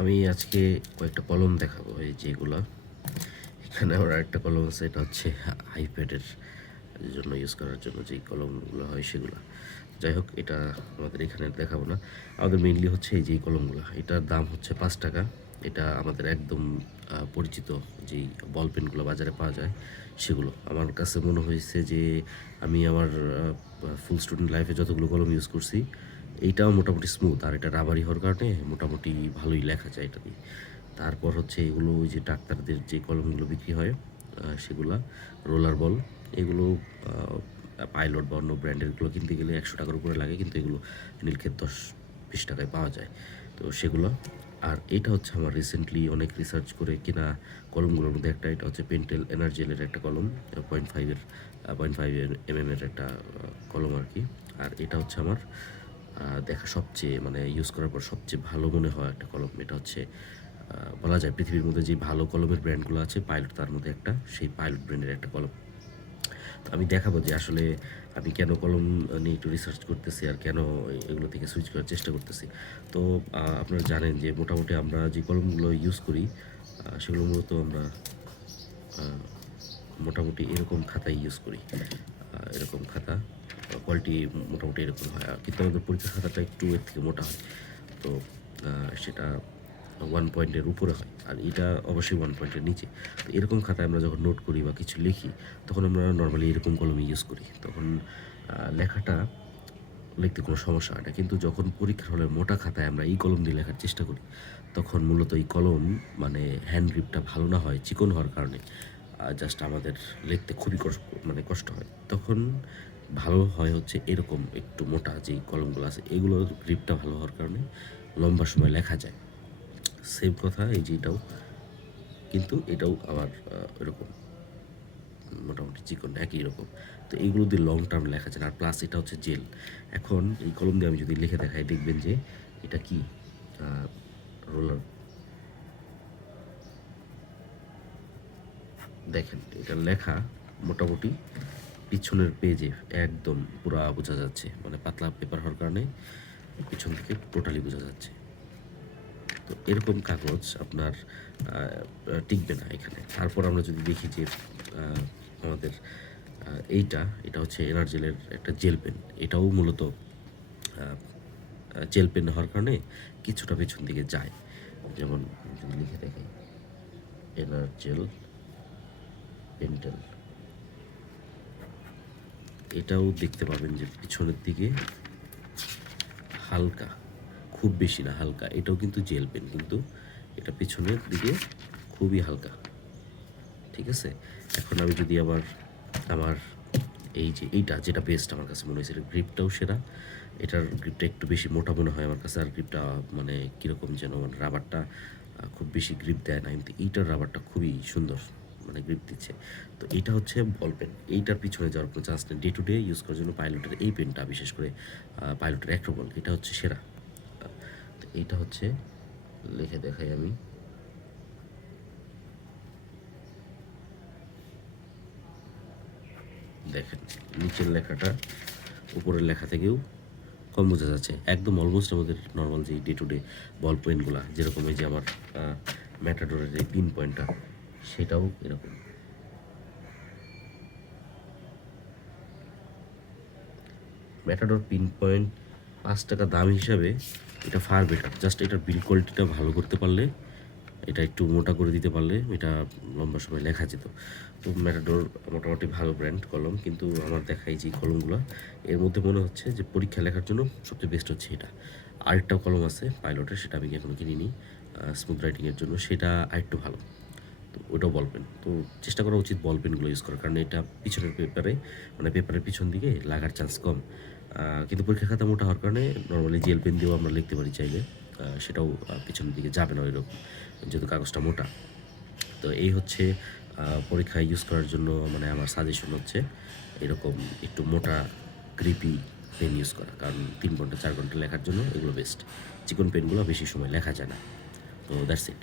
আমি আজকে কয়েকটা কলম দেখাবো, এই যেগুলা এখানে আমার আরেকটা কলম আছে, এটা হচ্ছে আইপ্যাডের জন্য ইউজ করার জন্য যেই কলমগুলো হয় সেগুলো। যাই হোক, এটা আমাদের এখানে দেখাবো না। আমাদের মেইনলি হচ্ছে এই যেই কলমগুলো, এটার দাম হচ্ছে 5 টাকা। এটা আমাদের একদম পরিচিত যেই বল পেনগুলো বাজারে পাওয়া যায় সেগুলো। আমার কাছে মনে হয়েছে যে আমি আমার ফুল স্টুডেন্ট লাইফে যতগুলো কলম ইউজ করছি, এইটাও মোটামুটি স্মুথ, আর এটা রাবারি হওয়ার কারণে মোটামুটি ভালোই লেখা যায় এটা দিয়ে। তারপর হচ্ছে এগুলো ওই যে ডাক্তারদের যে কলমগুলো বিক্রি হয় সেগুলা রোলার বল, এগুলো পাইলট বা অন্য ব্র্যান্ডেরগুলো কিনতে গেলে 100 টাকার উপরে লাগে, কিন্তু এগুলো নীলক্ষেত 10-20 টাকায় পাওয়া যায়। তো সেগুলো। আর এটা হচ্ছে আমার রিসেন্টলি অনেক রিসার্চ করে কেনা কলমগুলোর মধ্যে একটা, এটা হচ্ছে পেন্টেল এনার্জেলের একটা কলম, 0.5 mm একটা কলম আর কি। আর এটা হচ্ছে আমার দেখা সবচেয়ে মানে ইউজ করার পর সবচেয়ে ভালো মনে হয় একটা কলম। এটা হচ্ছে বলা যায় পৃথিবীর মধ্যে যে ভালো কলমের ব্র্যান্ডগুলো আছে, পাইলট তার মধ্যে একটা, সেই পাইলট ব্র্যান্ডের একটা কলম। তো আমি দেখাবো যে আসলে আমি কেন কলম নিয়ে একটু রিসার্চ করতেছি আর কেন এগুলো থেকে সুইচ করার চেষ্টা করতেছি। তো আপনারা জানেন যে মোটামুটি আমরা যে কলমগুলো ইউজ করি সেগুলো মূলত আমরা মোটামুটি এরকম খাতাই ইউজ করি। এরকম খাতা কোয়ালিটি মোটামুটি এরকম হয়, কিন্তু আমাদের পরীক্ষার খাতাটা একটু এর থেকে মোটা হয়। তো সেটা 1 পয়েন্টের উপরে হয়, আর এটা অবশ্যই 1 পয়েন্টের নিচে। তো এরকম খাতায় আমরা যখন নোট করি বা কিছু লিখি, তখন আমরা নর্মালি এরকম কলমই ইউজ করি, তখন লেখাটা লিখতে কোনো সমস্যা হয় না। কিন্তু যখন পরীক্ষার হলে মোটা খাতায় আমরা এই কলম দিয়ে লেখার চেষ্টা করি, তখন মূলত এই কলম মানে হ্যান্ড গ্রিপটা ভালো না হয়, চিকন হওয়ার কারণে জাস্ট আমাদের লিখতে খুবই কষ্ট হয়। তখন ভালো হয় হচ্ছে এরকম একটু মোটা যেই কলমগুলো আছে, এগুলোর গ্রিপটা ভালো হওয়ার কারণে লম্বা সময় লেখা যায়। সেম কথা এই যে এটাও, কিন্তু এটাও আবার এরকম মোটামুটি চিকন একই রকম। তো এইগুলো দিয়ে লং টার্ম লেখা যায়, আর প্লাস এটা হচ্ছে জেল। এখন এই কলম দিয়ে আমি যদি লিখে দেখাই, দেখবেন যে এটা কি রোলার। দেখেন এটা লেখা মোটামুটি পিছনের পেজে একদম পুরা বোঝা যাচ্ছে, মানে পাতলা পেপার হওয়ার কারণে পিছন থেকে টোটালি বোঝা যাচ্ছে। তো এরকম কাগজ আপনার টিকবে না এখানে। তারপর আমরা যদি দেখি যে আমাদের এটা হচ্ছে এনার্জেলের একটা জেল পেন, এটাও মূলত জেল পেন হওয়ার কারণে কিছুটা পেছন দিকে যায়। যেমন যদি লিখে দেখাই, এনার্জেল পেন্টেল, এটাও দেখতে পাবেন যে পিছনের দিকে হালকা, খুব বেশি না, হালকা। এটাও কিন্তু জেল পেন, কিন্তু এটা পিছনের দিকে খুবই হালকা। ঠিক আছে। এখন আমি যদি আবার আমার এই যে এইটা যেটা বেস্ট আমার কাছে মনে হয়েছে, এটার গ্রিপটাও সেরা, এটার গ্রিপটা একটু বেশি মোটা মনে হয় আমার কাছে, আর গ্রিপটা মানে কীরকম যেন, মানে রাবারটা খুব বেশি গ্রিপ দেয় না, কিন্তু এইটার রাবারটা খুবই সুন্দর, মানে গ্রিপ দিচ্ছে। তো এইটা হচ্ছে বল পেন, এইটার পিছনে যাওয়ার কোনো চান্স নেই। ডে টু ডে ইউজ করার জন্য পাইলটের এই পেনটা, বিশেষ করে পাইলটের অ্যাক্রোবল, এটা হচ্ছে সেরা। তো এইটা হচ্ছে লিখে দেখাই আমি, দেখেন নিচের লেখাটা উপরের লেখা থেকেও কম বোঝা যাচ্ছে, একদম অলমোস্ট আমাদের নর্মাল যে ডে টু ডে বল পয়েন্টগুলো, যেরকম এই যে আমার ম্যাটাডোরের এই পিন পয়েন্টটা, সেটাও এরকম। ম্যাটাডোর পিন পয়েন্ট 5 টাকা দাম হিসাবে এটা ফার বেটার। জাস্ট এটার বিল কোয়ালিটিটা ভালো করতে পারলে, এটা একটু মোটা করে দিতে পারলে এটা লম্বা সময় লেখা যেত। তো ম্যাটাডোর মোটামুটি ভালো ব্র্যান্ড কলম, কিন্তু আমার দেখা এই যে কলমগুলো, এর মধ্যে মনে হচ্ছে যে পরীক্ষা লেখার জন্য সবচেয়ে বেস্ট হচ্ছে এটা। আরেকটা কলম আছে পাইলটের, সেটা আমি এখনো কিনিনি, স্মুথ রাইটিংয়ের জন্য, সেটা আরেকটু ভালো। তো ওটাও বল পেন। তো চেষ্টা করা উচিত বল পেনগুলো ইউজ করার, কারণ এটা পিছনের পেপারে, মানে পেপারের পিছন দিকে লাগার চান্স কম। কিন্তু পরীক্ষার খাতা মোটা হওয়ার কারণে নর্মালি জেল পেন দিয়েও আমরা লিখতে পারি চাইলে, সেটাও পিছনের দিকে যাবে না ওইরকম, যেহেতু কাগজটা মোটা। তো এই হচ্ছে পরীক্ষায় ইউজ করার জন্য মানে আমার সাজেশন হচ্ছে এরকম একটু মোটা গ্রিপি পেন ইউজ করা, কারণ 3 ঘন্টা 4 ঘন্টা লেখার জন্য এগুলো বেস্ট। চিকন পেনগুলো বেশি সময় লেখা যায় না। তো দ্যাটস ইট।